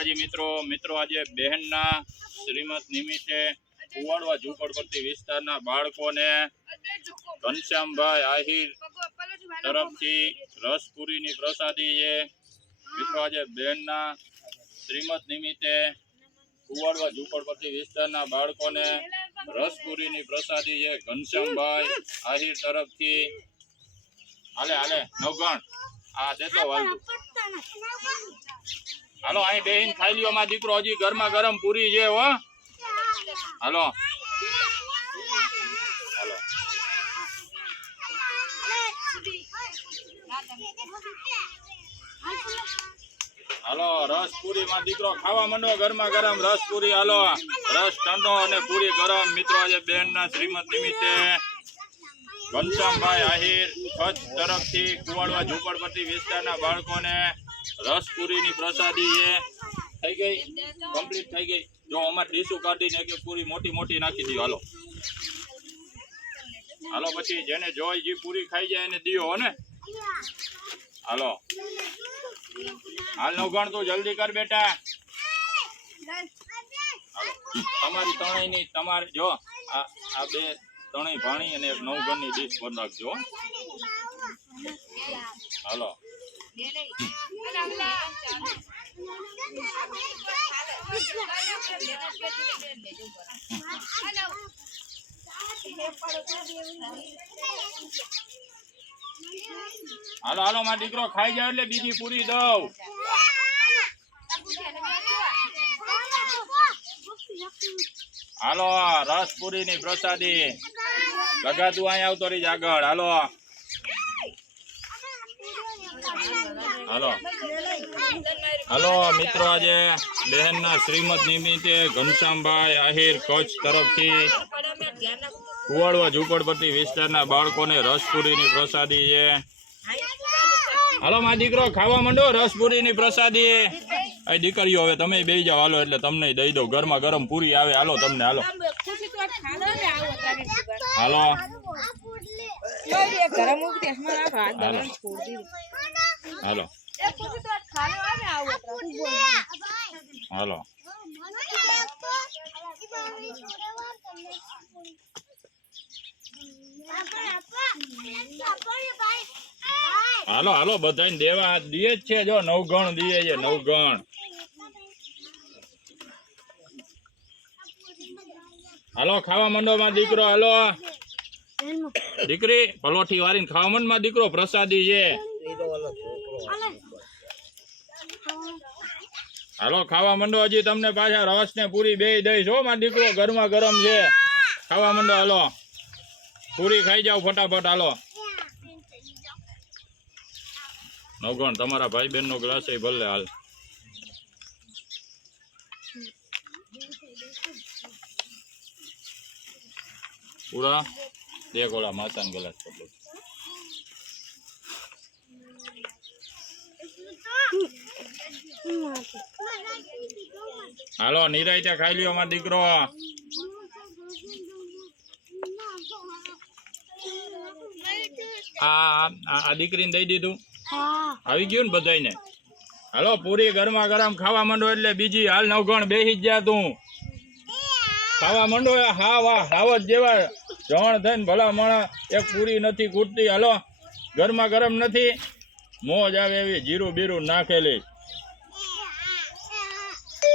માતાજી મિત્રો મિત્રો આજે બહેનના શ્રીમત નિમિત્તે કુવાડવા ઝુંપડપટ્ટી વિસ્તારના બાળકોને ઘનશ્યામભાઈ આહિર તરફથી રસપુરીની પ્રસાદી છે. મિત્રો આજે બહેનના શ્રીમત નિમિત્તે કુવાડવા ઝુંપડપટ્ટી વિસ્તારના બાળકોને રસપુરીની પ્રસાદી છે. ઘનશ્યામભાઈ આહિર તરફથી. હાલે હાલે, નવગણ, આ દેતો વાલતું હાલો, અહીં બેહીન ખાઈ માં દીકરો. હજી ગરમા ગરમ પૂરી છે, હો. હાલો. હાલો. હાલો, રસમાં દીકરો, ખાવા માંડો, ગરમા ગરમ રસ પૂરી. હાલો, રસ, ઠંડો અને પૂરી ગરમ. મિત્રો, આજે બેન ના શ્રીમત નિમિત્તે ઘનશ્યામભાઈ આહિર, કચ્છ તરફથી કુવાડવા, ઝુંપડપટ્ટી વિસ્તારના બાળકોને રસપુરીની પ્રસાદી છે. થઈ ગઈ. કમ્પ્લીટ થઈ ગઈ. જો અમારે ડીશું કાઢીને કે પૂરી મોટી મોટી નાખી દો હાલો. હાલો, પછી જેને જોઈ જે પૂરી ખાઈ જાય એને દીયો ને? હાલો. હાલ નવગણ તું, જલ્દી કર બેટા. તમારી ત્રણેયની તમારે, જો, આ બે ત્રણેય ભાણી અને એક નવગણની ડીશ પર નાખજો હાલો. હાલો હાલો, મારો દીકરો ખાઈ જાય એટલે બીજી પૂરી દઉં. હાલો રસપુરી ની પ્રસાદી. લગાતું અહીંયા આવતો રહી આગળ. હાલો. હાલો. હાલો મિત્રો આજે બહેનના શ્રીમદ નિમિત્તે ઘનશ્યામભાઈ આહિર કચ્છ તરફથી કુવાડવા ઝુંપડપટ્ટી વિસ્તારના બાળકોને રસપુરીની પ્રસાદી છે. હાલો મા દીકરો ખાવા માંડો રસપુરીની પ્રસાદી. આ દીકરીઓ હવે તમે બે જાઓ. હાલો એટલે તમને દઈ દઉં. ગરમા ગરમ પૂરી આવે. હાલો તમને હાલો. હાલો. હાલો. હાલો. હાલો હાલો બધાને દેવા દે જ છે. જો નવગણ દે છે નવગણ. હાલો ખાવા મંડો માં દીકરો હાલો. દીકરી પલોઠી વારીને ખાવા મંડમાં દીકરો પ્રસાદી છે. હાલો, ખાવા માંડો હજી તમને પાછા રસ ને પૂરી બે દઈશ હો માં દીકરો ઘરમાં ગરમ છે. ખાવા માંડો, હાલો. પૂરી ખાઈ જાઓ ફટાફટ, હાલો. નવગણ, તમારા ભાઈ બહેન નો ગ્લાસ એ ભલે હાલ. પૂરા? બે ગોળા માતા ગ્લાસ. હાલો, નિરાયતે ખાઈ લ્યો અમારો દીકરો. આ દીકરીને દઈ દીધું. આવી ગયું ને બધાયને? હાલો, પૂરી ગરમા ગરમ ખાવા માંડો એટલે બીજી હાલ નવગણ બેસી જ જા તું. ખાવા માંડો હા વાહ હાવત જેવા જણ થઈને ભલા માણા એક પૂરી નથી કૂટતી હાલો, ગરમા ગરમ નથી. મોજ આવે એવી જીરું બીરું નાખેલી.